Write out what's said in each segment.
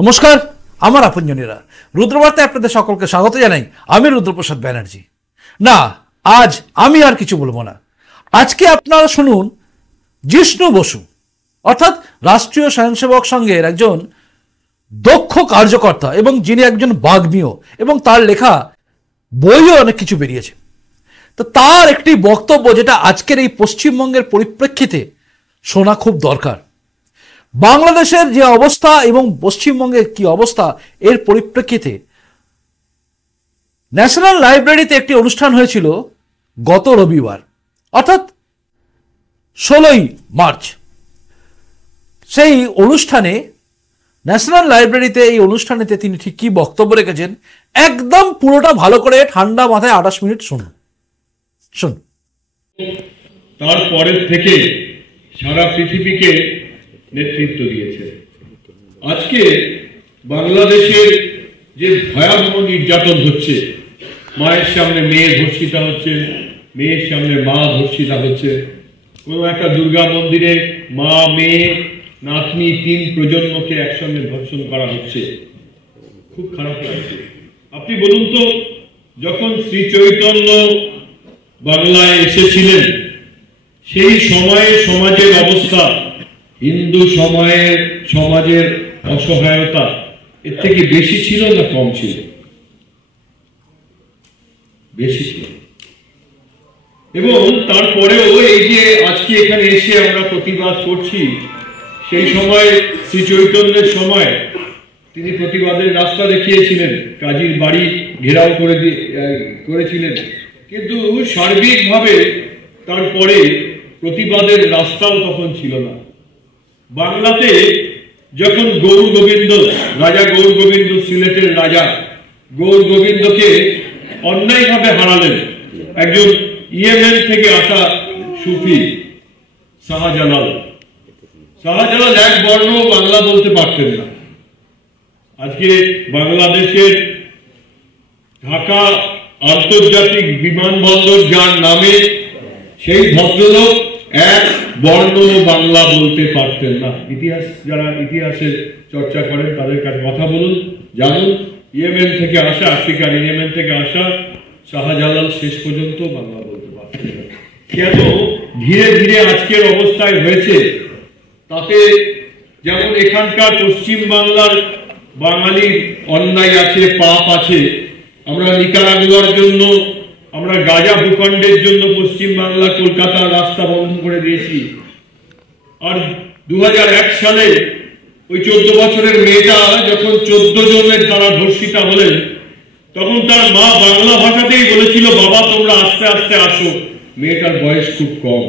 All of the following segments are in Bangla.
নমস্কার, আমার আপনজনেরা, রুদ্রবার্তায় আপনাদের সকলকে স্বাগত জানাই। আমি রুদ্রপ্রসাদ ব্যানার্জি। না, আজ আমি আর কিছু বলবো না। আজকে আপনারা শুনুন জিষ্ণু বসু, অর্থাৎ রাষ্ট্রীয় স্বয়ংসেবক সংঘের একজন দক্ষ কার্যকর্তা এবং যিনি একজন বাগ্মীও, এবং তার লেখা বইও অনেক কিছু বেরিয়েছে। তো তার একটি বক্তব্য যেটা আজকের এই পশ্চিমবঙ্গের পরিপ্রেক্ষিতে শোনা খুব দরকার। বাংলাদেশের যে অবস্থা এবং পশ্চিমবঙ্গের কি অবস্থা, এর পরিপ্রেক্ষিতে ন্যাশনাল লাইব্রেরিতে একটি অনুষ্ঠান হয়েছিল গত রবিবার, অর্থাৎ 16ই মার্চ। সেই অনুষ্ঠানে ন্যাশনাল লাইব্রেরিতে এই অনুষ্ঠানেতে তিনি ঠিক কি বক্তব্য রেখেছেন, একদম পুরোটা ভালো করে ঠান্ডা মাথায় 28 মিনিট শুনুন। তারপরের থেকে সারা পৃথিবীকে নেতৃত্ব দিয়েছে। আজকে বাংলাদেশের যে ভয়াবহ নির্যাতন হচ্ছে, মায়ের সামনে মেয়ে ধর্ষিতা হচ্ছে, মেয়ের সামনে মা ধর্ষিতা হচ্ছে, কোনো একটা দুর্গা মন্দিরে মা, মেয়ে, নাতনি, 3 প্রজন্মকে একসঙ্গে ধর্ষণ করা হচ্ছে। খুব খারাপ লাগছে। আপনি বলুন তো, যখন শ্রী চৈতন্য বাংলায় এসেছিলেন, সেই সময়ে সমাজের অবস্থা, হিন্দু সমাজের অসহায়তা এর থেকে বেশি ছিল না কম ছিল? বেশি ছিল। এবং তারপরেও এই যে আজকে এখানে এসে আমরা প্রতিবাদ করছি, সেই সময় শ্রী চৈতন্যের সময় তিনি প্রতিবাদের রাস্তা দেখিয়েছিলেন, কাজীর বাড়ি ঘেরাও করেছিলেন, কিন্তু সার্বিকভাবে তারপরে প্রতিবাদের রাস্তাও তখন ছিল না। বাংলাতে যখন গৌর গোবিন্দ, রাজা গৌর গোবিন্দ, সিলেটের রাজা গৌর গোবিন্দকে অন্যায়ভাবে হারালেন একজন ইয়েমেন থেকে আসা সুফি শাহজালাল। শাহজালাল এক বর্ণ বাংলা বলতে পারতেন না। আজকে বাংলাদেশের ঢাকা আন্তর্জাতিক বিমানবন্দর যার নামে, সেই ভদ্রলোক এক বর্ণ বাংলা বলতে পারতেন না। যারা ইতিহাসের চর্চা করেন তাদের কাছে কথা বলুন, জানুন। ইয়েমেন থেকে আসা, আফ্রিকার ইয়েমেন থেকে আসা শাহজালাল শেষ পর্যন্ত বাংলা বলতে পারতেন না। কেন ধীরে ধীরে আজকের অবস্থায় হয়েছে, তাতে যেমন এখানকার পশ্চিম বাংলার বাঙালির অন্যায় আছে, পাপ আছে। আমরা নিকারাগুয়ার জন্য, আমরা গাজা ভূখণ্ডের জন্য পশ্চিম বাংলা কলকাতার রাস্তা বন্ধ করে দিয়েছি। আর 2001 সালে ওই 14 বছরের মেয়েটা যখন 14 জনের দ্বারা ধর্ষিতা হলেন, তখন তার মা বাংলা ভাষাতেই বলেছিল, বাবা তোমরা আস্তে আস্তে আসো, মেয়েটার বয়স খুব কম।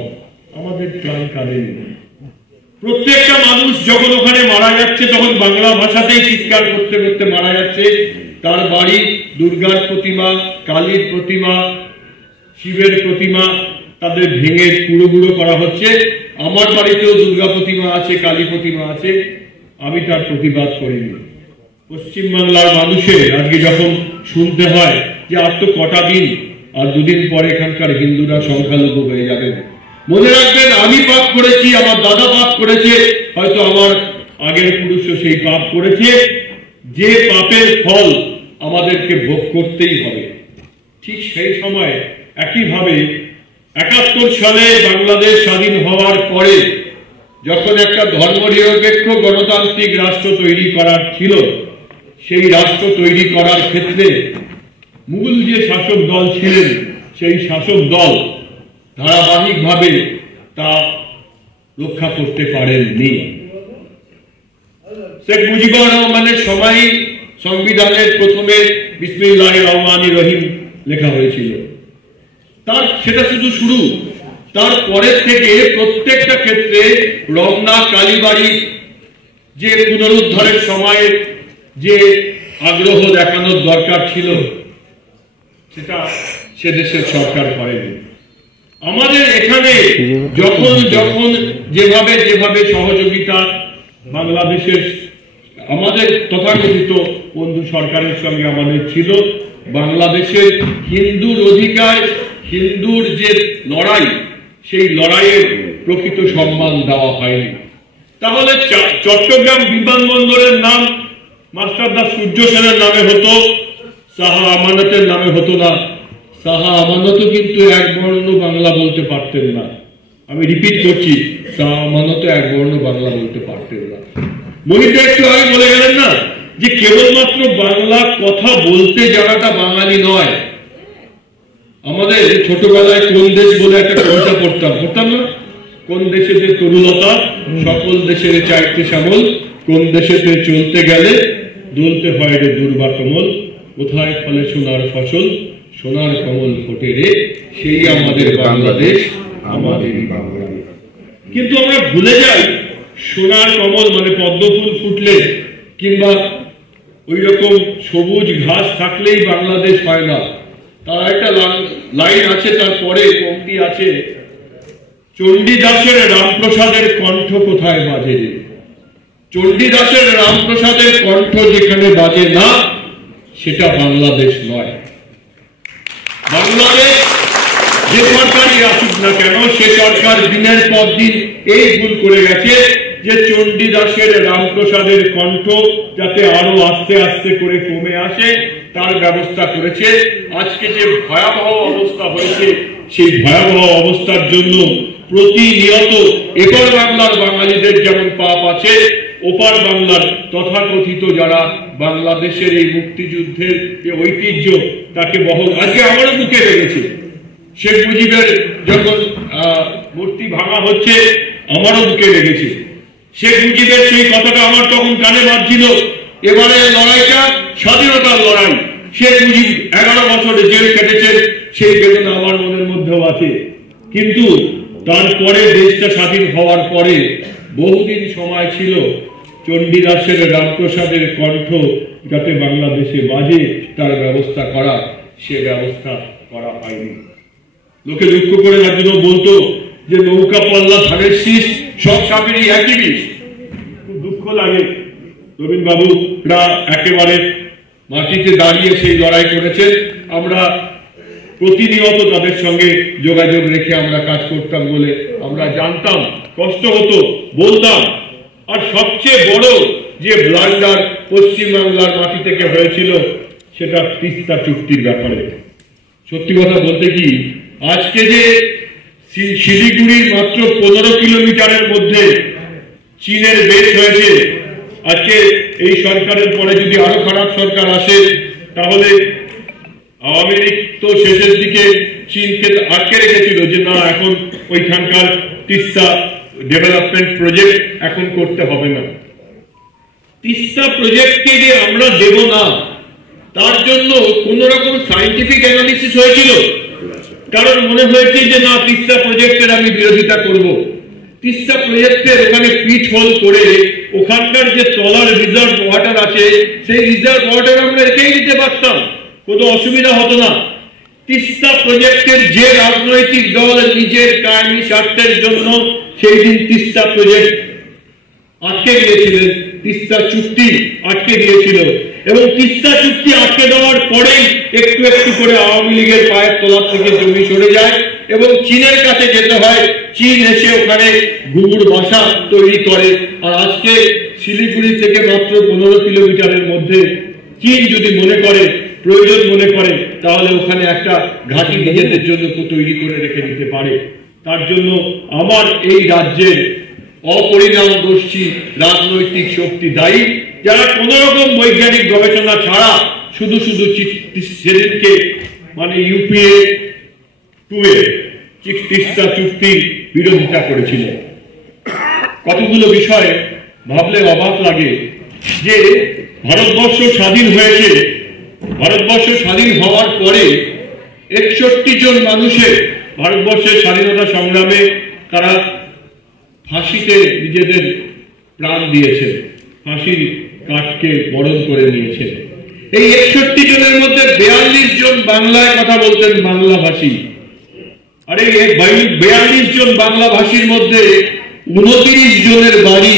আমাদের প্রাণ কাঁদেনি। প্রত্যেকটা মানুষ যখন ওখানে মারা যাচ্ছে, তখন বাংলা ভাষাতেই চিৎকার করতে করতে মারা যাচ্ছে। তার বাড়ি দুর্গার প্রতিমা, কালীর প্রতিমা, শিবের প্রতিমা, তাদের ভেঙে গুঁড়ো গুঁড়ো করা হচ্ছে। আমার বাড়িতেও দুর্গা প্রতিমা আছে, কালী প্রতিমা আছে, আমি তার প্রতিবাদ করিনি। পশ্চিমবাংলার মানুষের আজকে যখন শুনতে হয় যে আর তো কটা দিন, আর 2 দিন পরে এখানকার হিন্দুরা সংখ্যালঘু হয়ে যাবেন, মনে রাখবেন আমি পাপ করেছি, আমার দাদা পাপ করেছে, হয়তো আমার আগের পুরুষও সেই পাপ করেছে। যে পাপের ফল আমাদেরকে ভোগ করতেই হবে। ঠিক সেই সময় একইভাবে 71 সালে বাংলাদেশ স্বাধীন হওয়ার পরে যখন একটা ধর্মনিরপেক্ষ গণতান্ত্রিক রাষ্ট্র তৈরি করার ছিল, সেই রাষ্ট্র তৈরি করার ক্ষেত্রে মূল যে শাসক দল ছিলেন, সেই শাসক দল ধারাবাহিকভাবে তা রক্ষা করতে পারেননি। শেখ মুজিবুর রহমানের সময় সংবিধানের প্রথমে বিসমিল্লাহির রহমানির রহিম লেখা হয়েছিল। সেটা শুধু শুরু, তারপরের থেকে প্রত্যেকটা ক্ষেত্রে রমনা, কালীবাড়ি যে পুনরুদ্ধারের সময় যে আগ্রহ দেখানোর দরকার ছিল, সেটা সে দেশের সরকার করেনি। আমাদের এখানে যখন যখন যেভাবে যেভাবে সহযোগিতা বাংলাদেশের আমাদের তথাকথিত বন্ধু সরকারের সঙ্গে আমাদের ছিল, বাংলাদেশের হিন্দুর অধিকার, হিন্দুর যে লড়াই, সেই লড়াইয়ের প্রকৃত সম্মান দেওয়া হয়নি। তাহলে চট্টগ্রাম বিমানবন্দরের নাম মাস্টারদা সূর্য সেনের নামে হতো, সাহা আমানতের নামে হতো না। সাহা আমানতও কিন্তু এক বর্ণ বাংলা বলতে পারতেন না। আমি রিপিট করছি, সাহা আমানতও এক বর্ণ বাংলা বলতে পারতেন না। মহিলা একটু আগে বলে গেলেন না যে কেবলমাত্র বাংলা কথা বলতে জানাটা বাঙালি নয়। আমাদের ছোটবেলায় কোন দেশ বলে একটা কবিতা পড়তাম না? কোন দেশেতে তরুলতা সকল দেশের চাইতে শ্যামল, কোন দেশেতে চলতে গেলে দুলতে হয় রে দুর্বা কমল, কোথায় ফলে সোনার ফসল, সোনার কমল ফোটে রে, সেই আমাদের বাংলাদেশ, আমাদেরই বাংলাদেশ। কিন্তু আমরা ভুলে যাই সোনার কমল মানে পদ্ম ফুল ফুটলে কিংবা ওই রকম সবুজ ঘাস থাকলেই বাংলাদেশ হয় না। তার একটা লাইন আছে, তারপরে পংক্তি আছে, চণ্ডীদাসের রামপ্রসাদের কণ্ঠ কোথায় বাজে রে। চণ্ডীদাসের রামপ্রসাদের কণ্ঠ যেখানে বাজে না, সেটা বাংলাদেশ নয়। বাংলাদেশ যে সরকারই আসুক না কেন, সে সরকার দিনের পর দিন এই ভুল করে গেছে যে চণ্ডীদাসের রামপ্রসাদের কণ্ঠ যাতে আরো আস্তে আস্তে করে কমে আসে তার ব্যবস্থা করেছে। আজকে যে ভয়াবহ অবস্থা হয়েছে, সেই ভয়াবহ অবস্থার জন্য প্রতিনিয়ত এপার বাংলার বাঙালিদের যেমন পাপ আছে, ওপার বাংলার তথাকথিত যারা বাংলাদেশের এই মুক্তিযুদ্ধের যে ঐতিহ্য তাকে বহন আজকে আমারও বুকে লেগেছে। শেখ মুজিবের যখন মূর্তি ভাঙা হচ্ছে আমারও বুকে লেগেছে। শেখ মুজিবের সেই কথাটা আমার তখন কানে বাজছিল, এবারে লড়াইটা স্বাধীনতার লড়াই। শেখ মুজিব 11 বছরে জেল কেটেছেন, সেই বেদনা আমার মনের মধ্যেও আছে। কিন্তু তারপরে দেশটা স্বাধীন হওয়ার পরে বহুদিন সময় ছিল চণ্ডীদাসের রামপ্রসাদের কণ্ঠ যাতে বাংলাদেশে বাজে তার ব্যবস্থা করা, সে ব্যবস্থা করা হয়নি। লোকে দুঃখ করে একজন বলতো যে নৌকা পাল্লা ধানের শীষ সব সাপেরই একই বিষ। খুব দুঃখ লাগে। রবীন বাবুরা একেবারে মাটিতে দাঁড়িয়ে সেই লড়াই করেছেন। আমরা প্রতিনিয়ত তাদের সঙ্গে যোগাযোগ রেখে আমরা কাজ করতাম বলে আমরা জানতাম, কষ্ট হতো, বলতাম। আর সবচেয়ে বড় যে ব্লান্ডার পশ্চিমবাংলার মাটি থেকে হয়েছিল সেটা তিস্তা চুক্তির ব্যাপারে। সত্যি কথা বলতে কি, আজকে যে শিলিগুড়ির মাত্র 15 কিলোমিটারের মধ্যে চীনের বেশ হয়েছে, আজকে এই সরকারের পরে যদি আরো খারাপ সরকার আসে তাহলে আওয়ামী লীগ তো শেষের দিকে চীনকে আটকে রেখেছিল যে না এখন ওইখানকার তিস্তা ডেভেলপমেন্ট প্রজেক্ট এখন করতে হবে না। তিস্তা প্রজেক্টকে যে আমরা দেব না তার জন্য কোন রকম সায়েন্টিফিক অ্যানালিসিস হয়েছিল? কারণ মনে হয়েছে যে না তিস্তা প্রজেক্টের আমি বিরোধিতা করব। তিস্তা প্রজেক্টের ওখানে পিট হোল করে ওখানকার যে তলার রিজার্ভ ওয়াটার আছে সেই রিজার্ভ ওয়াটার আমরা রেখেই দিতে পারতাম, কোনো অসুবিধা হতো না। তিস্তা প্রজেক্টের যে রাজনৈতিক দল নিজের কায়েমি স্বার্থের জন্য সেই দিন তিস্তা প্রজেক্ট আটকে দিয়েছিলেন, তিস্তা চুক্তি আটকে দিয়েছিল, এবং তিস্তা চুক্তি আটকে দেওয়ার পরেই একটু একটু করে আওয়ামী লীগের পায়ের তলার থেকে জমি সরে যায় এবং চীনের কাছে যেতে হয়। চীন এসে ওখানে ঘুঘুর বাসা তৈরি করে। আর আজকে শিলিগুড়ি থেকে মাত্র 15 কিলোমিটারের মধ্যে চীন যদি মনে করে, প্রয়োজন মনে করে, তাহলে ওখানে একটা ঘাঁটি নিজেদের জন্য তৈরি করে রেখে দিতে পারে। তার জন্য আমার এই রাজ্যের অপরিণামদর্শী রাজনৈতিক শক্তি দায়ী, যারা কোন রকম বৈজ্ঞানিক গবেষণা ছাড়া শুধু শুধু সেদিনকে মানে ইউপিএ 2 এ তিস্তা চুক্তির বিরোধিতা করেছিল। কতগুলো বিষয় ভাবলে অবাক লাগে যে ভারতবর্ষ স্বাধীন হয়েছে, ভারতবর্ষ স্বাধীন হওয়ার পরে 61 জন মানুষের ভারতবর্ষের স্বাধীনতা সংগ্রামে তারা ফাঁসিতে নিজেদের প্রাণ দিয়েছে, ফাঁসির কাঠকে বরণ করে নিয়েছে। এই 61 জনের মধ্যে 42 জন বাংলায় কথা বলতেন, বাংলাভাষী। আর এই 42 জন বাংলাভাষীর মধ্যে 29 জনের বাড়ি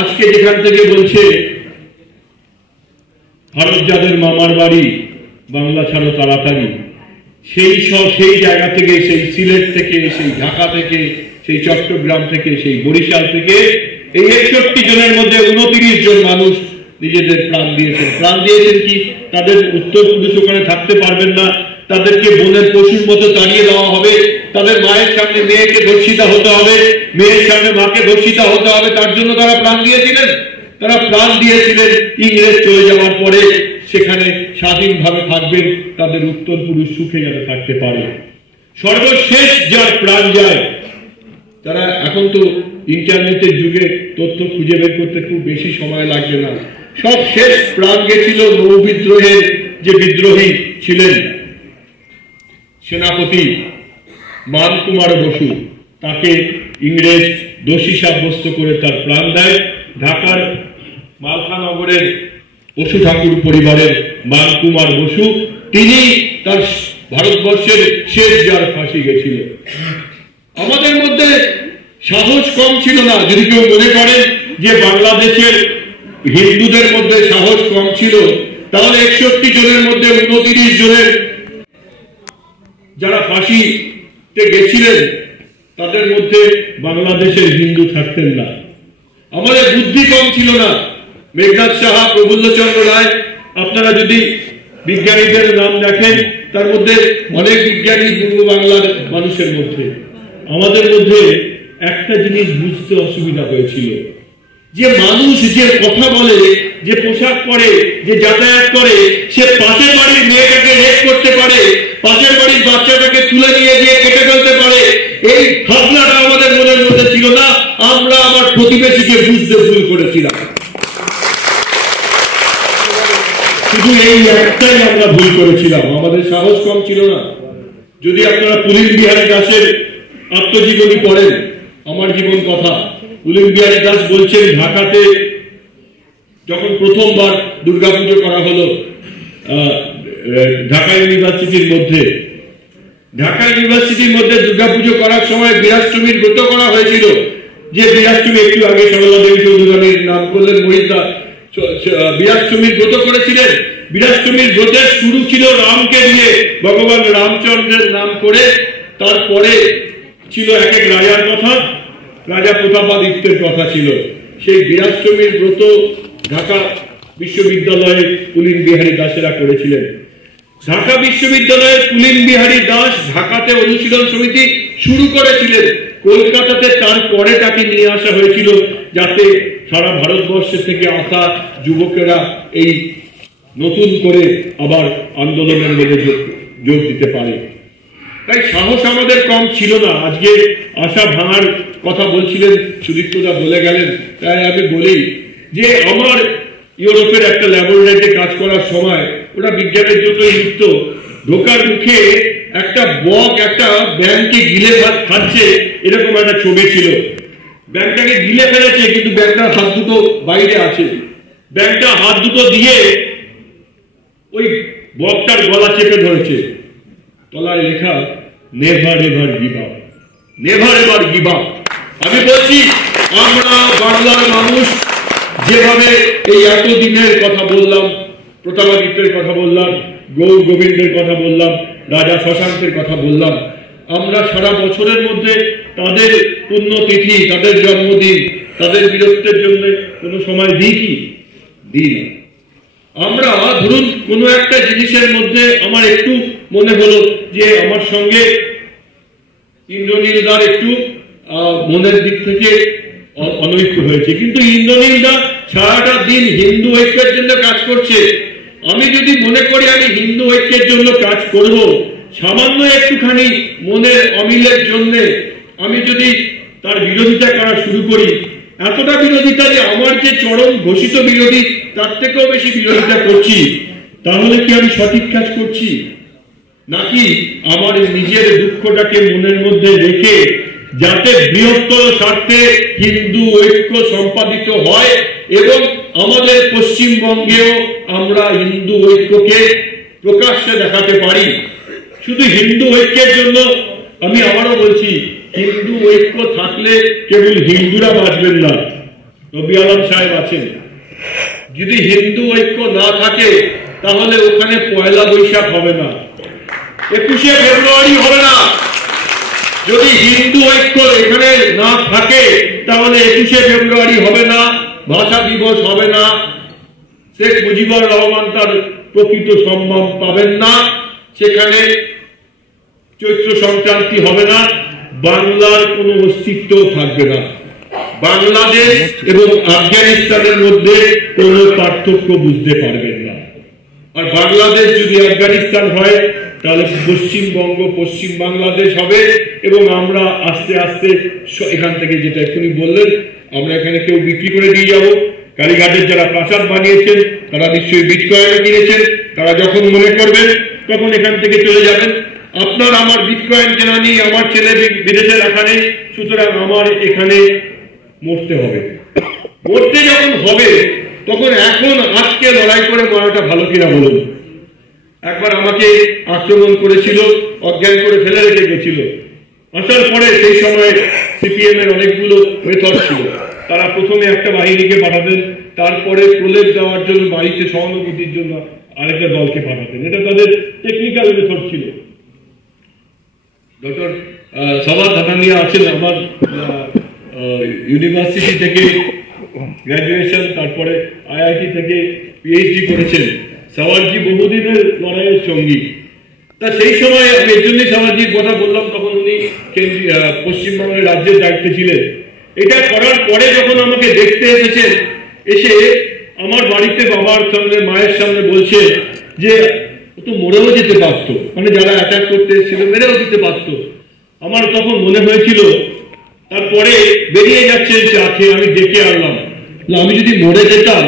আজকে যেখান থেকে বলছে ভারত যাদের মামার বাড়ি বাংলা ছাড়ো তাড়াতাড়ি, সেই জায়গা থেকে, সেই সিলেট থেকে, সেই ঢাকা থেকে, সেই চট্টগ্রাম থেকে, সেই বরিশাল থেকে এই 61 জনের মধ্যে 29 জন মানুষ নিজেদের প্রাণ দিয়েছেন। প্রাণ দিয়েছেন কি, তাদের উত্তরপুরুষ ওখানে থাকতে পারবেন না, তাদেরকে বনের পশুর মতো তাড়িয়ে দেওয়া হবে, তাদের মায়ের সামনে মেয়েকে ধর্ষিতা হতে হবে, মেয়ের সামনে মাকে ধর্ষিতা হতে হবে, তার জন্য তারা প্রাণ দিয়েছিলেন। তারা প্রাণ দিয়েছিলেন ইংরেজ চলে যাওয়ার পরে সেখানে স্বাধীনভাবে থাকবেন, তাদের উত্তরপুরুষ সুখে যাতে থাকতে পারে। সর্বশেষ যার প্রাণ যায়, তারা এখন তো ইন্টারনেটের যুগে তথ্য খুঁজে বের করতে খুব বেশি সময় লাগবে না, সব শেষ প্রাণ গেছিল নৌ বিদ্রোহের যে বিদ্রোহী ছিলেন সেনাপতি মানকুমার বসু, তাকে ইংরেজ দোষী সাব্যস্ত করে তার প্রাণ দেয়। ঢাকার মালখানগরের বসু ঠাকুর পরিবারের মানকুমার বসু, তিনি তার ভারতবর্ষের শেষ যার ফাঁসি গেছিল। আমাদের মধ্যে সাহস কম ছিল না। যদি কেউ মনে করেন যে বাংলাদেশের হিন্দুদের মধ্যে সাহস কম ছিল, তাহলে 61 জনের মধ্যে 29 জনের যারা ফাঁসিতে গেছিলেন তাদের মধ্যে বাংলাদেশের হিন্দু থাকতেন না। আমাদের বুদ্ধি কম ছিল না। মেঘনাথ সাহা, প্রফুল্লচন্দ্র রায়, আপনারা যদি বিজ্ঞানীদের নাম দেখেন, তার মধ্যে অনেক বিজ্ঞানী পূর্ব বাংলার মানুষের মধ্যে। আমাদের মধ্যে একটা জিনিস বুঝতে অসুবিধা হয়েছিল, যে মানুষ যে কথা বলে, যে পোশাক পরে, যে যাতায়াত করে, সে পাশের বাড়ির মেয়েটাকে রেপ করতে পারে, পাশের বাড়ির বাচ্চাটাকে তুলে নিয়ে গিয়ে কেটে ফেলতে পারে, এই ভাবনাটা আমাদের মনের মধ্যে ছিল না। আমরা আমার প্রতিবেশীকে বুঝতে ভুল করেছিলাম, শুধু এই একটাই আমরা ভুল করেছিলাম, আমাদের সাহস কম ছিল না। যদি আপনারা পুলিন বিহারী দাসের আত্মজীবনী পড়েন, আমার জীবন কথা, পুলিন বিহারী দাস বলছেন ঢাকাতে যখন প্রথমবার দুর্গাপুজো করা হলো ঢাকা ইউনিভার্সিটির মধ্যে দুর্গাপুজো করার সময় বীরাষ্টমীর ব্রত করা হয়েছিল। যে বীরাষ্টমী একটু আগে সরলা দেবী চৌধুরানীর নাম করলেন, মহিতা বীরাষ্টমীর ব্রত করেছিলেন। বীরাষ্টমীর ব্রতের শুরু ছিল রামকে দিয়ে, ভগবান রামচন্দ্রের নাম করে। তারপরে ছিল এক এক রাজার কথা, রাজা প্রতাপাদিত্যের কথা ছিল। সেই বীরাষ্টমীর ব্রত ঢাকা বিশ্ববিদ্যালয়ে পুলিন বিহারী দাসেরা করেছিলেন। ঢাকা বিশ্ববিদ্যালয়ের পুলিন বিহারী দাস ঢাকাতে অনুশীলন সমিতি শুরু করেছিলেন। কলকাতাতে তারপরে তাকে নিয়ে আসা হয়েছিল, যাতে সারা ভারতবর্ষ থেকে আসা যুবকেরা এই নতুন করে আবার আন্দোলনের মধ্যে যোগ দিতে পারে। তাই সাহস আমাদের কম ছিল না। আজকে আশা ভাঙার কথা বলছিলেন, সুদীপ্তদা বলে গেলেন, তাই আমি বলি যে আমার ইউরোপের একটা ল্যাবরেটরিতে কাজ করার সময়, ওরা বিজ্ঞানের জন্য যুক্ত, ঢোকার মুখে একটা বক একটা ব্যাংকে গিলে খাচ্ছে, এরকম একটা ছবি ছিল। ব্যাংকটাকে গিলে ফেলেছে, কিন্তু ব্যাংকটার হাত দুটো বাইরে আছে। ব্যাংকটা হাত দুটো দিয়ে ওই বকটার গলা চেপে ধরেছে, তলায় লেখা never ever give up, never ever give up. আমি বলছি, আমরা বাংলার মানুষ যেভাবে এই এতদিনের কথা বললাম, প্রতাপাদিত্যের কথা বললাম, গৌর গোবিন্দের কথা বললাম, রাজা শশাঙ্কের কথা বললাম, আমরা সারা বছরের মধ্যে তাদের পুণ্যতিথি, তাদের জন্মদিন, তাদের বীরত্বের জন্য কোনো সময় দিই কি? দিই না। আমরা ধরুন কোনো একটা জিনিসের মধ্যে আমার একটু মনে হলো যে আমার সঙ্গে ইন্দ্রনীলদার একটু মনের দিক থেকে অনৈক্য হয়েছে, কিন্তু ইন্দ্রনীলদা সারাটা দিন হিন্দু ঐক্যের জন্য কাজ করছে। আমি যদি মনে করি আমি হিন্দু ঐক্যের জন্য কাজ করব, সামান্য একটুখানি মনের অমিলের জন্য আমি যদি তার বিরোধিতা করা শুরু করি, এতটা বিরোধিতা যে আমার যে চরম ঘোষিত বিরোধী তার থেকেও বেশি বিরোধিতা করছি, তাহলে কি আমি সঠিক কাজ করছি? নাকি আমার নিজের দুঃখটাকে মনের মধ্যে রেখে যাতে বৃহত্তর স্বার্থে হিন্দু ঐক্য সম্পাদিত হয় এবং আমাদের পশ্চিমবঙ্গেও আমরা হিন্দু ঐক্যকে প্রকাশ্যে দেখাতে পারি। শুধু হিন্দু ঐক্যের জন্য আমি আবারও বলছি, হিন্দু ঐক্য থাকলে কেবল হিন্দুরা বাঁচবেন না, নবী আলম সাহেব আছেন। যদি হিন্দু ঐক্য না থাকে তাহলে ওখানে পয়লা বৈশাখ হবে না, 21শে ফেব্রুয়ারি হবে না। যদি হিন্দু ঐক্য এখানে না থাকে তাহলে 21শে ফেব্রুয়ারি হবে না, ভাষা দিবস হবে না, শেখ মুজিবুর রহমান তার প্রকৃত সম্মান পাবেন না, সেখানে চৈত্র সংক্রান্তি হবে না, বাংলার কোনো অস্তিত্ব থাকবে না। বাংলাদেশ এবং আফগানিস্তানের মধ্যে কোনো পার্থক্য বুঝতে পারবেন না। আর বাংলাদেশ যদি আফগানিস্তান হয় তাহলে পশ্চিমবঙ্গ পশ্চিম বাংলাদেশ হবে, এবং আমরা আস্তে আস্তে এখান থেকে, যেটা এক্ষুনি বললেন, আমরা এখানে কেউ বিক্রি করে দিয়ে যাব। কালীঘাটের যারা প্রাসাদ বানিয়েছেন তারা নিশ্চয়ই বিটকয়েন কিনেছেন, তারা যখন মনে করবেন তখন এখান থেকে চলে যাবেন। আপনার আমার বিটকয়েন কেনা নেই, আমার ছেলে বিদেশে রাখা নেই, সুতরাং আমার এখানে মরতে হবে। মরতে যখন হবে তখন এখন আজকে লড়াই করে মরাটা ভালো কিনা বলুন। একবার আমাকে আক্রমণ করেছিল, অজ্ঞান করে ফেলে রেখে গেছিল। আসার পরে সেই সময় সিপিএম এর অনেকগুলো মেথড ছিল। তারা প্রথমে একটা বাহিনীকে পাঠাতেন, তারপরে প্রলেপ দেওয়ার জন্য বাড়িতে সহানুভূতির জন্য আরেকটা দলকে পাঠাতেন। এটা তাদের টেকনিক্যাল মেথড ছিল। ডক্টর সবাদ ধানানিয়া আছেন, আমার ইউনিভার্সিটি থেকে গ্র্যাজুয়েশন, তারপরে আইআইটি থেকে পিএইচডি করেছেন। সাওয়ারজি বহুদিনের লড়াইয়ের সঙ্গী। তা সেই সময় আমি এই জন্যই সাওয়ারজির কথা বললাম, তখন উনি পশ্চিমবঙ্গের রাজ্যের দায়িত্বে ছিলেন। এটা করার পরে যখন আমাকে দেখতে এসেছেন, এসে আমার বাড়িতে বাবার সামনে মায়ের সামনে বলছে যে ও তো মরেও যেতে পারত, মানে যারা অ্যাটাক করতে এসেছিল মেরেও দিতে পারত। আমার তখন মনে হয়েছিল, তারপরে বেরিয়ে যাচ্ছে চা খেয়ে আমি ডেকে আনলাম, আমি যদি মরে যেতাম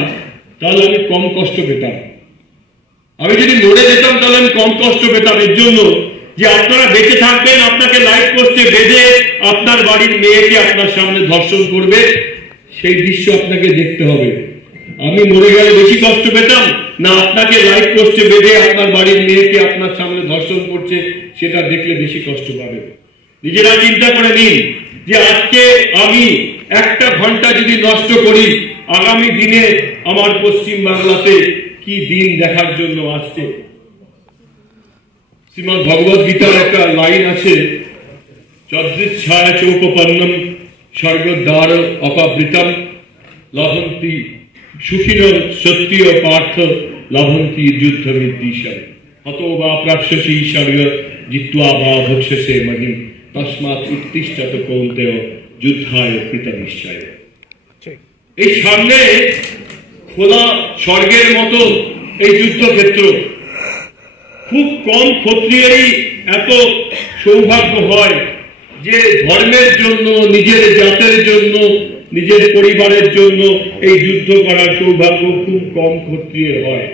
তাহলে আমি কম কষ্ট পেতাম। আমি যদি মরে যেতাম তাহলে আমি কম কষ্ট পেতাম। এর জন্য যে আপনারা বেঁচে থাকবেন, আপনাকে লাইট পোস্টে বেঁধে আপনার বাড়ির মেয়েকে আপনার সামনে ধর্ষণ করবে, সেই দৃশ্য আপনাকে দেখতে হবে। আমি মরে গেলে বেশি কষ্ট পেতাম না, আপনাকে লাইট পোস্টে বেঁধে আপনার বাড়ির মেয়েকে আপনার সামনে ধর্ষণ করছে সেটা দেখলে বেশি কষ্ট পাবে। নিজেরা চিন্তা করে নিন যে আজকে আমি একটা ঘন্টা যদি নষ্ট করি, আগামী দিনে আমার পশ্চিম বাংলাতে কি দিন দেখার জন্য আসছে। শ্রীমদ্ ভগবদ গীতার একটা লাইন আছে, চদৃচ্ছায়া চৌপপন্নম স্বর্গদ্বার অপাবৃতম লভন্তি সুখিন সত্যি ও পার্থ লভন্তি যুদ্ধ বিদ্বিষয় হতো বা প্রাপ্স্যসি স্বর্গ জিত্বা বা ভক্ষসে মহিম তস্মাৎ উত্তিষ্ঠত কৌন্তেয় যুদ্ধায় কৃত নিশ্চয়। এই সামনে খোলা স্বর্গের মতো এই যুদ্ধক্ষেত্র। খুব কম ক্ষত্রিয়েরই এত সৌভাগ্য হয় যে ধর্মের জন্য, নিজের জাতের জন্য, নিজের পরিবারের জন্য এই যুদ্ধ করার সৌভাগ্য খুব কম ক্ষত্রিয়ের হয়।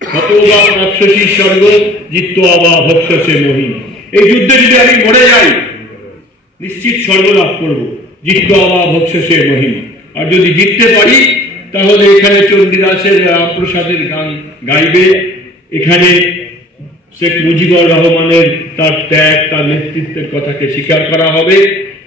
হতবা রাক্ষসী স্বর্গ জিত্বা বা ভক্ষসে মহিম। এই যুদ্ধে যদি আমি মরে যাই নিশ্চিত স্বর্গ লাভ করবো, জিত্বা বা ভক্ষসে মহিম। আর যদি জিততে পারি তাহলে এখানে চণ্ডীদাসের রামপ্রসাদের গান গাইবে, এখানে শেখ মুজিবুর রহমানের তার ত্যাগ, তার নেতৃত্বের কথাকে স্বীকার করা হবে।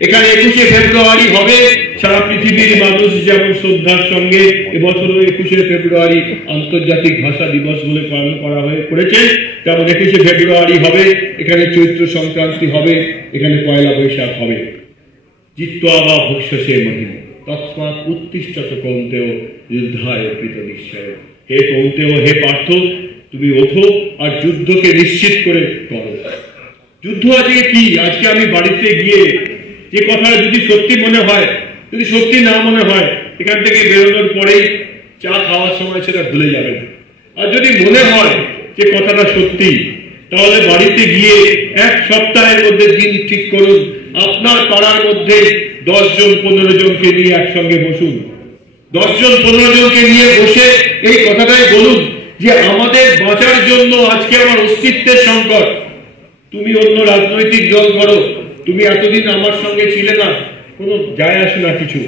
এখানে 21শে ফেব্রুয়ারি হবে, সারা পৃথিবীর মানুষ যেমন শ্রদ্ধার সঙ্গে এবছরও 21শে ফেব্রুয়ারি আন্তর্জাতিক ভাষা দিবস বলে পালন করা করেছে, তেমন 21শে ফেব্রুয়ারি হবে। এখানে চৈত্র সংক্রান্তি হবে, এখানে পয়লা বৈশাখ হবে। জিত্বা বা ভক্ষসে মহিম তস্মাৎ উত্তিষ্ঠত কৌন্তেয় যুদ্ধায় কৃত নিশ্চয়। হে কৌন্তেয়, হে পার্থ, তুমি ওঠো আর যুদ্ধকে নিশ্চিত করে করো। যুদ্ধ আজকে কি? আজকে আমি বাড়িতে গিয়ে যে কথাটা যদি সত্যি মনে হয়, যদি সত্যি না মনে হয়, এখান থেকে বেরোনোর পরেই চা খাওয়ার সময় সেটা ভুলে যাবেন। আর যদি মনে হয় যে কথাটা সত্যি, তাহলে বাড়িতে গিয়ে 1 সপ্তাহের মধ্যে দিন ঠিক করুন, আপনার পাড়ার মধ্যে 10 জন 15 জনকে নিয়ে একসঙ্গে বসুন। 10 জন 15 জনকে নিয়ে বসে এই কথাটাই বলুন যে আমাদের বাঁচার জন্য আজকে আমার অস্তিত্বের সংকট। তুমি অন্য রাজনৈতিক দল করো, তুমি এতদিন আমার সঙ্গে ছিলে না, কোনো যায় আসে না কিছু,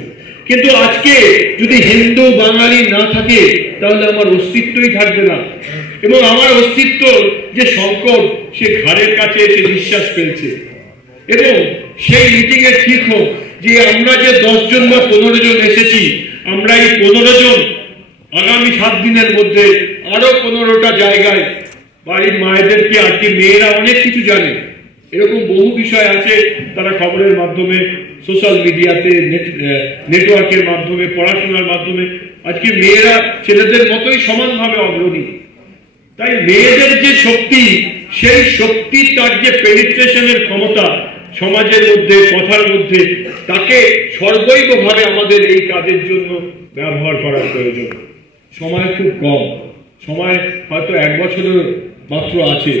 কিন্তু আজকে যদি হিন্দু বাঙালি না থাকে তাহলে আমার অস্তিত্বই থাকবে না। এবং আমার অস্তিত্ব যে সংকট, সে ঘাড়ের কাছে এসে নিঃশ্বাস ফেলছে। এবং সেই মিটিং এ ঠিক হোক যে আমরা যে 10 জন বা 15 জন এসেছি, আমরা এই 15 জন আগামী 7 দিনের মধ্যে আরো 15টা জায়গায় বাড়ির মায়েদেরকে, আজকে মেয়েরা অনেক কিছু জানে, এরকম বহু বিষয় আছে, তারা খবরের মাধ্যমে, সোশ্যাল মিডিয়াতে, নেটওয়ার্কের মাধ্যমে, পড়াশোনার মাধ্যমে আজকে মেয়েরা ছেলেদের মতোই সমানভাবে অগ্রণী। তাই মেয়েদের যে শক্তি, সেই শক্তি, তার যে পেনিট্রেশনের ক্ষমতা সমাজের মধ্যে, কথার মধ্যে, তাকে সর্বৈবভাবে আমাদের এই কাজের জন্য ব্যবহার করার প্রয়োজন। সময় খুব কম, সময় হয়তো 1 বছরের মাত্র আছে।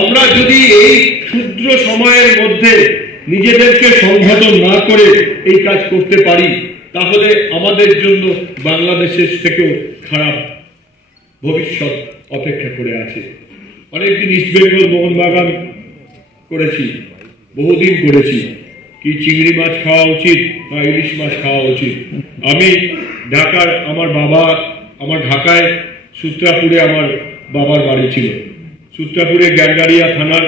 আমরা যদি এই ক্ষুদ্র সময়ের মধ্যে নিজেদেরকে সংহত না করে এই কাজ করতে পারি, তাহলে আমাদের জন্য বাংলাদেশের থেকেও খারাপ ভবিষ্যৎ অপেক্ষা করে আছে। অনেকদিন ইস্ট বেঙ্গল মোহনবাগান করেছি, বহুদিন করেছি। কি চিংড়ি মাছ খাওয়া উচিত বা ইলিশ মাছ খাওয়া উচিত? আমি ঢাকার, আমার ঢাকায় সূত্রাপুরে আমার বাবার বাড়ি ছিল। সূত্রাপুরে গ্যান্ডারিয়া থানার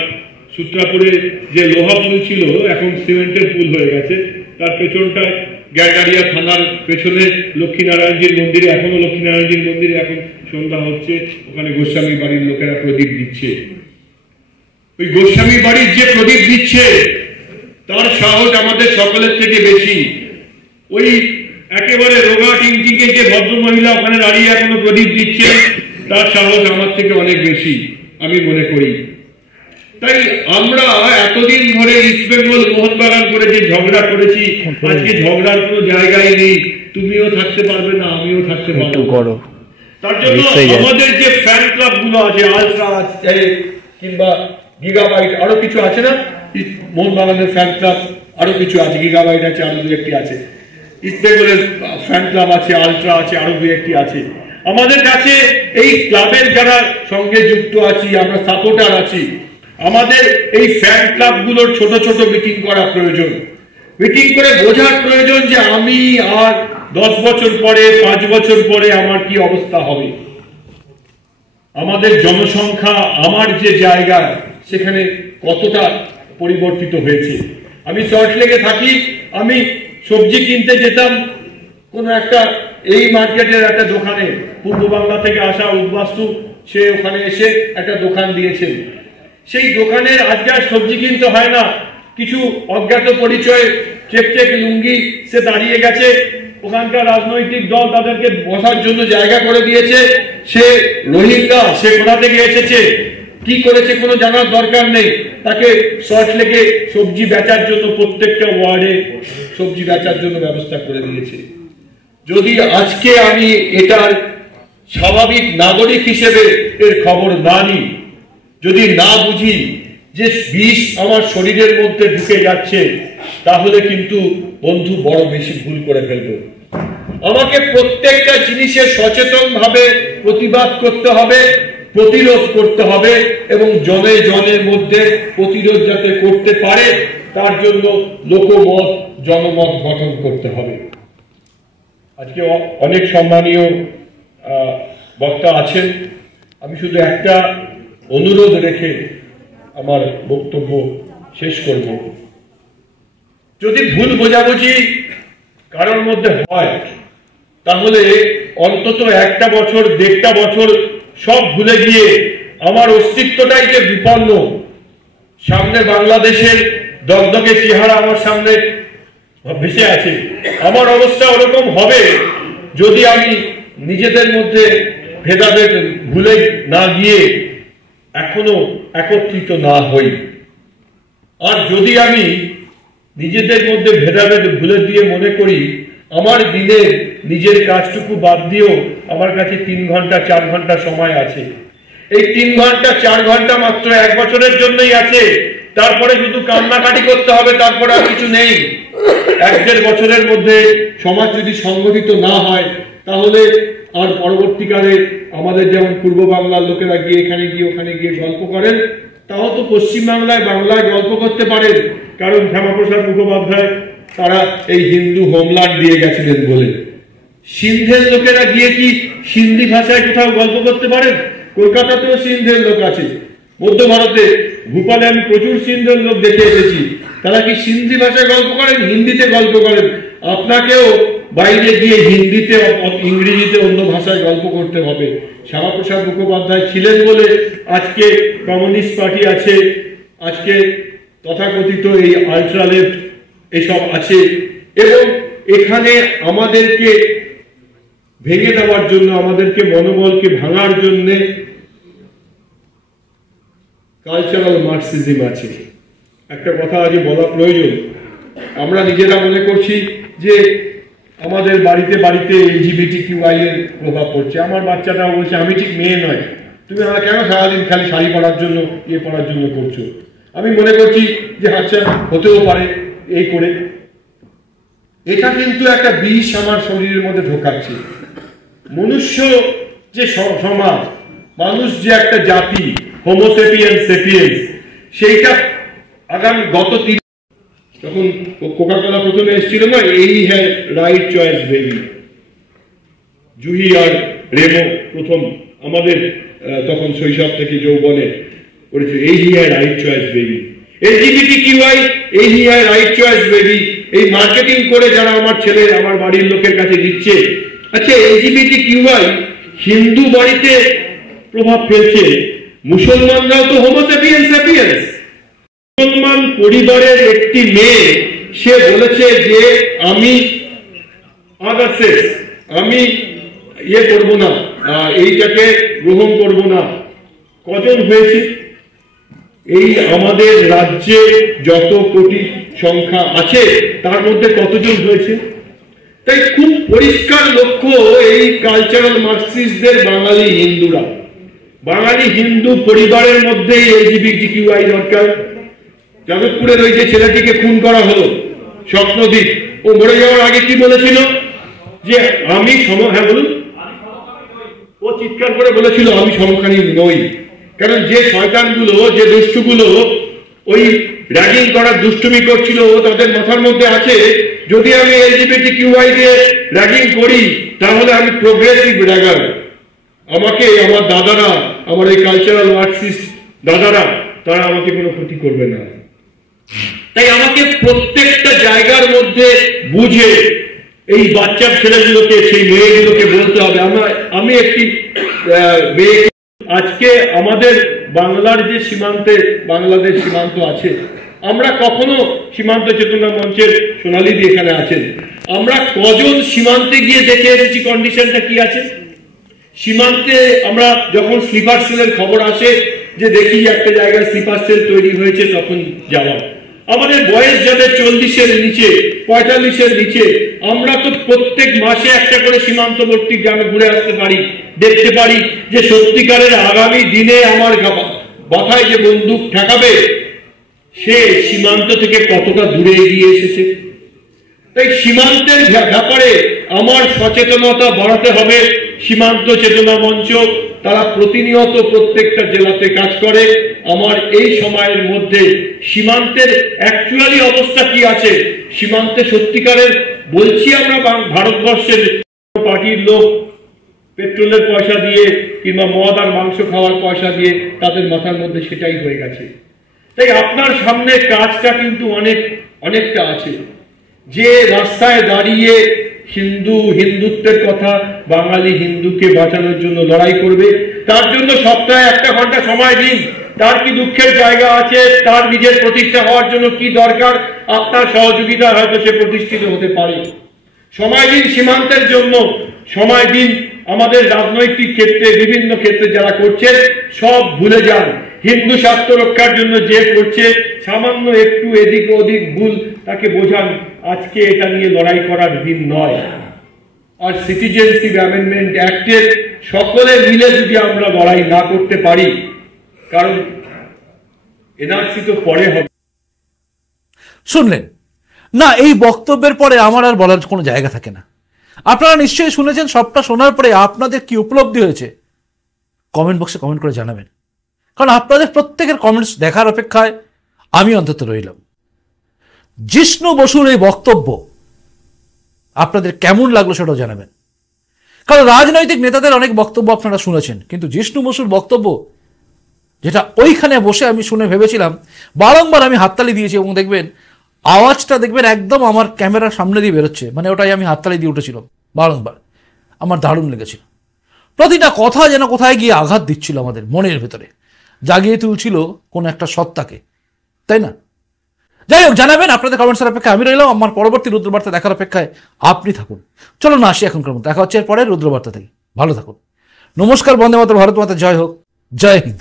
সূত্রাপুরে যে লোহা পুল ছিল, এখন সিমেন্টের পুল হয়ে গেছে, তার পেছনটায় গ্যান্ডারিয়া থানার পেছনে লক্ষ্মীনারায়ণজির মন্দিরে, এখনো লক্ষ্মীনারায়ণজির মন্দিরে এখন সন্ধ্যা হচ্ছে, ওখানে গোস্বামী বাড়ির লোকেরা প্রদীপ দিচ্ছে। ওই গোস্বামী বাড়ির যে প্রদীপ দিচ্ছে, তার সাহস আমাদের সকলের থেকে বেশি। ওই একেবারে রোগা টিংটিকে যে ভদ্র মহিলা ওখানে দাঁড়িয়ে এখনো প্রদীপ দিচ্ছে, তার সাহস আমার থেকে অনেক বেশি আমি মনে করি। তাই আমরা এতদিন ধরে ইস্ট বেঙ্গল মোহনবাগান করে যে ঝগড়া করেছি, আজকে ঝগড়ার কোনো জায়গায় নেই। তুমিও থাকতে পারবে না, আমিও থাকতে পারবো। তার জন্য আমাদের যে ফ্যান ক্লাব গুলো আছে, আলট্রা আছে কিংবা গিগাবাইট, আরো কিছু আছে না, মোহনবাগানের ফ্যান ক্লাব আরো কিছু আছে, গিগাবাইট আছে, আরো 2-1টি আছে, ইস্ট বেঙ্গলের ফ্যান ক্লাব আছে, আলট্রা আছে, আরো 2-1টি আছে। আমাদের কাছে এই ক্লাবের যারা সঙ্গে যুক্ত আছি, আমরা সাপোর্টার আছি, আমাদের এই ফ্যান ক্লাব গুলোর ছোট ছোট মিটিং করা প্রয়োজন। মিটিং করে বোঝার প্রয়োজন যে আমি আর 10 বছর পরে, 5 বছর পরে আমার কি অবস্থা হবে। আমাদের জনসংখ্যা, আমার যে জায়গা, সেখানে কতটা পরিবর্তিত হয়েছে। আমি সল্টলেকে থাকি, আমি সবজি কিনতে যেতাম কোন একটা এই মার্কেটের একটা দোকানে, পূর্ব বাংলা থেকে আসা উদ্বাস্তু, সে ওখানে এসে একটা দোকান দিয়েছেন। সেই দোকানের আজকে আর সবজি কিনতে হয় না, কিছু অজ্ঞাত পরিচয় চেক লুঙ্গি সে দাঁড়িয়ে গেছে, ওখানকার রাজনৈতিক দল তাদেরকে বসার জন্য জায়গা করে দিয়েছে। সে রোহিঙ্গা, সে কোথা থেকে এসেছে, কি করেছে কোনো জানার দরকার নেই, তাকে সল্টলেকে সবজি বেচার জন্য প্রত্যেকটা ওয়ার্ডে সবজি বেচার জন্য ব্যবস্থা করে দিয়েছে। যদি আজকে আমি এটার স্বাভাবিক নাগরিক হিসেবে এর খবর না নিই, যদি না বুঝি যে বিষ আমার শরীরের মধ্যে ঢুকে যাচ্ছে, তাহলে কিন্তু বন্ধু বড় বেশি ভুল করে ফেলবো। আমাকে প্রত্যেকটা জিনিসের সচেতন ভাবে প্রতিবাদ করতে হবে, প্রতিরোধ করতে হবে, এবং জনে জনের মধ্যে প্রতিরোধ যাতে করতে পারে তার জন্য লোকমত, জনমত গঠন করতে হবে। আজকে অনেক সম্মানীয় বক্তা আছেন, আমি শুধু একটা অনুরোধ রেখে আমার বক্তব্য শেষ করব। যদি ভুল বোঝাবুঝি কারোর মধ্যে হয়, তাহলে অন্তত 1টা বছর, 1.5 বছর সব ভুলে গিয়ে আমার অস্তিত্বটাই যে বিপন্ন, সামনে বাংলাদেশের দগদগে চেহারা আমার সামনে ভেসে আছে, আমার অবস্থা ওরকম হবে যদি আমি নিজেদের মধ্যে ভেদাভেদ ভুলে না গিয়ে এখনো একত্রিত না হই। আর যদি আমি নিজেদের মধ্যে ভেদাভেদ ভুলে দিয়ে মনে করি আমার দিনে নিজের কাজটুকু বাদ দিয়েও আমার কাছে 3 ঘন্টা 4 ঘন্টা সময় আছে, এই 3 ঘন্টা 4 ঘন্টা মাত্র 1 বছরের জন্যই আছে, তারপরে শুধু কান্নাকাটি করতে হবে, তারপরে আর কিছু নেই। 1-1.5 বছরের মধ্যে সমাজ যদি সংগঠিত না হয়, তাহলে আর পরবর্তীকালে আমাদের যেমন পূর্ব বাংলার লোকেরা গিয়ে এখানে গিয়ে ওখানে গিয়ে গল্প করেন, তাও তো পশ্চিমবাংলায় বাংলায় গল্প করতে পারেন, কারণ শ্যামাপ্রসাদ মুখোপাধ্যায় তারা এই হিন্দু হোমল্যান্ড দিয়ে গেছিলেন বলে। সিন্ধের লোকেরা গিয়ে কি সিন্ধি ভাষায় কোথাও গল্প করতে পারেন? কলকাতাতেও সিন্ধের লোক আছে, মধ্য ভারতে ভূপালে আমি প্রচুর সিন্ধের লোক দেখে এসেছি, তারা কি সিন্ধি ভাষায় গল্প করেন? হিন্দিতে গল্প করেন। আপনাকেও বাইরে গিয়ে হিন্দিতে, ইংরেজিতে, অন্য ভাষায় গল্প করতে হবে। শ্যামাপ্রসাদ মুখোপাধ্যায় ছিলেন বলে আজকে কমিউনিস্ট পার্টি আছে, আজকে তথাকথিত এই আল্ট্রা লেফট এসব আছে, এবং এখানে আমাদেরকে ভেঙে দেওয়ার জন্য, আমাদেরকে মনোবলকে ভাঙার জন্য কালচারাল মার্কসিজম আছে। একটা কথা আজ বলা প্রয়োজন, আমরা নিজেরা মনে করছি যে আমাদের বাড়িতে বাড়িতে LGBTQI এর প্রভাব পড়ছে। আমার বাচ্চাটাও বলছে আমি ঠিক মেয়ে নয়, তুমি আমার কেন সারাদিন খালি শাড়ি পরার জন্য পরার জন্য করছো। আমি মনে করছি যে আচ্ছা হতেও পারে এই করে। এটা কিন্তু একটা বিষ আমার শরীরের মধ্যে ঢোকাচ্ছে। মনুষ্য যে সমাজ, মানুষ যে একটা জাতি, হোমোসেপিয়েন্স সেপিয়েন্স, সেইটা আগামী গত যখন কোকাকোলা প্রথমে এসেছিল না, এই হ্যাঁ রাইট চয়েস বেবি, জুহি আর রেমো প্রথম আমাদের তখন শৈশব থেকে যৌবনে করেছিল, এই হ্যাঁ রাইট চয়েস বেবি। LGBTQI এই হ্যাঁ রাইট চয়েস বেবি, এই মার্কেটিং করে যারা আমার ছেলে আমার বাড়ির লোকের কাছে দিচ্ছে। আচ্ছা, LGBTQI হিন্দু বাড়িতে প্রভাব ফেলছে, মুসলমানরাও তো হোমোসেপিয়েন্স সেপিয়েন্স। মুসলমান পরিবারের একটি মেয়ে সে বলেছে যে আমি আদার সেক্স, আমি করব না, এইটাকে গ্রহণ করব না। কজন হয়েছে? এই আমাদের রাজ্যে যত কোটি সংখ্যা আছে তার মধ্যে কতজন হয়েছে? তাই খুব পরিষ্কার লক্ষ্য এই কালচারাল মার্কসিস্টদের বাঙালি হিন্দুরা। বাঙালি হিন্দু পরিবারের মধ্যেই LGBTQI দরকার। যাদবপুরের ওই যে ছেলেটিকে খুন করা হলো স্বপ্নদীপ, ও মরে যাওয়ার আগে কি বলেছিল যে আমি হ্যাঁ বলুন, ও চিৎকার করে বলেছিল আমি সমকামী নই। কারণ যে শয়তানগুলো, যে দুষ্টুগুলো ওই র্যাগিং করার দুষ্টুমি করছিল, তাদের মাথার মধ্যে আছে যদি আমি LGBTQI দিয়ে র্যাগিং করি তাহলে আমি প্রোগ্রেসিভ র্যাগার, আমাকে আমার দাদারা, আমার এই কালচারাল মার্কসিস্ট দাদারা, তারা আমাকে কোনো ক্ষতি করবে না। তাই আমাকে প্রত্যেকটা জায়গার মধ্যে বুঝে এই বাচ্চার ছেলেগুলোকে, সেই মেয়েগুলোকে বলতে হবে। আমি একটি মেয়ে, আজকে আমাদের বাংলার যে সীমান্তে বাংলাদেশ সীমান্ত আছে, আমরা কখনো সীমান্ত চেতনা মঞ্চের সোনালী এখানে আছেন, আমরা কজন সীমান্তে গিয়ে দেখে এসেছি কন্ডিশনটা কি আছে? সীমান্তে আমরা যখন স্লিপার সেলের খবর আসে যে দেখি একটা জায়গায় স্লিপার সেল তৈরি হয়েছে, তখন যাওয়া। আমাদের বয়স যাদের 40-এর নিচে, 45-এর নিচে, আমরা তো প্রত্যেক মাসে একটা করে সীমান্তবর্তী গ্রামে ঘুরে আসতে পারি, দেখতে পারি যে সত্যিকারের আগামী দিনে আমার মাথায় যে বন্দুক ঠেকাবে সে সীমান্ত থেকে কতটা দূরে এগিয়ে এসেছে। তাই সীমান্তের ব্যাপারে আমার সচেতনতা বাড়াতে হবে। সীমান্ত চেতনা মঞ্চ তারা প্রতিনিয়ত প্রত্যেকটা জেলাতে কাজ করে। আমার এই সময়ের মধ্যে সীমান্তের অ্যাকচুয়ালি অবস্থা কি আছে, সীমান্তে সত্যিকারের বলছি আমরা ভারতবর্ষের পার্টির লোক পেট্রোলের পয়সা দিয়ে কিংবা মদ আর মাংস খাওয়ার পয়সা দিয়ে তাদের মাথার মধ্যে সেটাই হয়ে গেছে। তাই আপনার সামনে কাজটা কিন্তু অনেকটা আছে। যে রাস্তায় দাঁড়িয়ে হিন্দুত্বের কথা, বাঙালি হিন্দুকে বাঁচানোর জন্য লড়াই করবে, তার জন্য সপ্তাহে 1 ঘন্টা সময় দিন। তার কি দুঃখের জায়গা আছে, তার নিজের প্রতিষ্ঠা হওয়ার জন্য কি দরকার, আপনার সহযোগিতা হয়তো সে প্রতিষ্ঠিত হতে পারে। সময় দিন সীমান্তের জন্য, সময় দিন আমাদের রাজনৈতিক ক্ষেত্রে, বিভিন্ন ক্ষেত্রে যারা করছেন সব ভুলে যান। হিন্দু স্বার্থ রক্ষার জন্য যে করছে, সামান্য একটু এদিক ওদিক ভুল, তাকে বোঝান আজকে এটা নিয়ে লড়াই করার দিন নয়। আর সিটিজেনশিপ অ্যামেন্ডমেন্ট অ্যাক্টের সকলে মিলে যদি আমরা লড়াই না করতে পারি, কারণ এনআরসি তো পরে হবে। শুনলেন না? এই বক্তব্যের পরে আমার আর বলার কোনো জায়গা থাকে না। আপনারা নিশ্চয়ই শুনেছেন। সবটা শোনার পরে আপনাদের কি উপলব্ধি হয়েছে কমেন্ট বক্সে কমেন্ট করে জানাবেন, কারণ আপনাদের প্রত্যেকের কমেন্টস দেখার অপেক্ষায় আমি অন্তত রইলাম। জিষ্ণু বসুর এই বক্তব্য আপনাদের কেমন লাগলো সেটাও জানাবেন, কারণ রাজনৈতিক নেতাদের অনেক বক্তব্য আপনারা শুনেছেন, কিন্তু জিষ্ণু বসুর বক্তব্য যেটা ওইখানে বসে আমি শুনে ভেবেছিলাম, বারংবার আমি হাততালি দিয়েছি এবং দেখবেন আওয়াজটা দেখবেন একদম আমার ক্যামেরার সামনে দিয়ে বেরোচ্ছে, মানে ওটাই আমি হাততালি দিয়ে উঠেছিলাম বারংবার। আমার দারুণ লেগেছিল। প্রতিটা কথা যেন কোথায় গিয়ে আঘাত দিচ্ছিল আমাদের মনের ভেতরে, জাগিয়ে তুলছিল কোন একটা সত্তাকে, তাই না? যাই হোক, জানাবেন, আপনাদের কমেন্টসের অপেক্ষায় আমি রইলাম, আমার পরবর্তী রুদ্রবার্তা দেখার অপেক্ষায় আপনি থাকুন। চলো না, আসি এখনকার মতো, দেখা হচ্ছে এর পরে রুদ্রবার্তা থেকে। ভালো থাকুন, নমস্কার, বন্দে মাতরম, ভারত মাতা জয় হোক, জয় হিন্দ।